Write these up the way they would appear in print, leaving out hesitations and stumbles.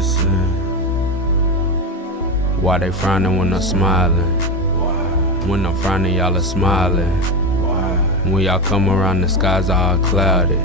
listen. Why they frowning when I'm smiling? When I'm frowning, y'all are smiling. When y'all come around, the skies all cloudy.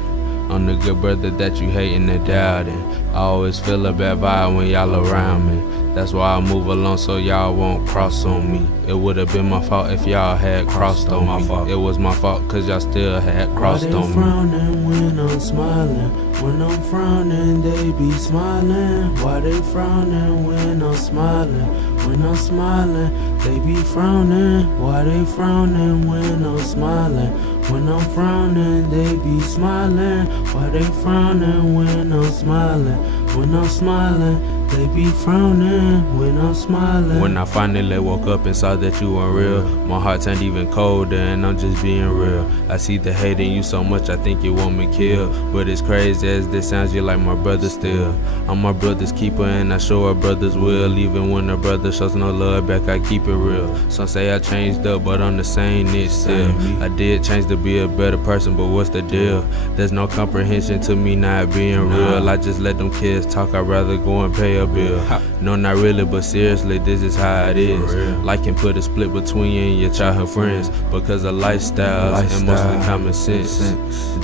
I'm the good brother that you hating and doubting. I always feel a bad vibe when y'all around me. That's why I move along so y'all won't cross on me. It would've been my fault if y'all had crossed on me. It was my fault cause y'all still had crossed on me. Why they frowning when I'm smiling? When I'm frowning, they be smiling. Why they frowning when I'm smiling? When I'm smiling, they be frowning. Why they frowning when I'm smiling? When I'm frowning, they be smiling. Why they frowning when I'm smiling? When I'm smiling, they be frowning. When I'm smiling. When I finally woke up and saw that you weren't real, my heart turned even colder and I'm just being real. I see the hate in you so much I think you want me killed. But it's crazy as this sounds, you're like my brother still. I'm my brother's keeper and I show a brother's will. Even when a brother shows no love back, I keep it real. Some say I changed up, but I'm the same nigga still. I did change to be a better person, but what's the deal? There's no comprehension to me not being real. I just let them kids talk, I'd rather go and pay a bill. No, not really, but seriously, this is how it is. Life can put a split between you and your childhood friends because of lifestyles and mostly common sense.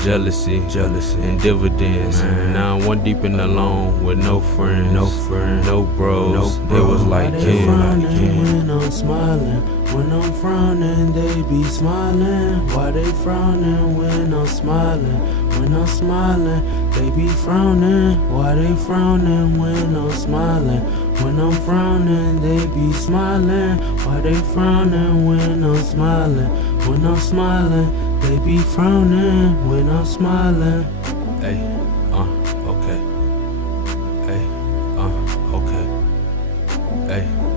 Jealousy and dividends. Now I'm one deep in the loan with no friends, no bros. It was like kin. When I'm smiling, when I'm frowning, they be smiling. Why they frowning when I'm smiling? When I'm smiling, they be frowning. Why they frowning when I'm smiling? When I'm frowning, they be smiling. Why they frowning when I'm smiling? When I'm smiling, they be frowning. When I'm smiling. Hey, okay. Hey, okay. Hey.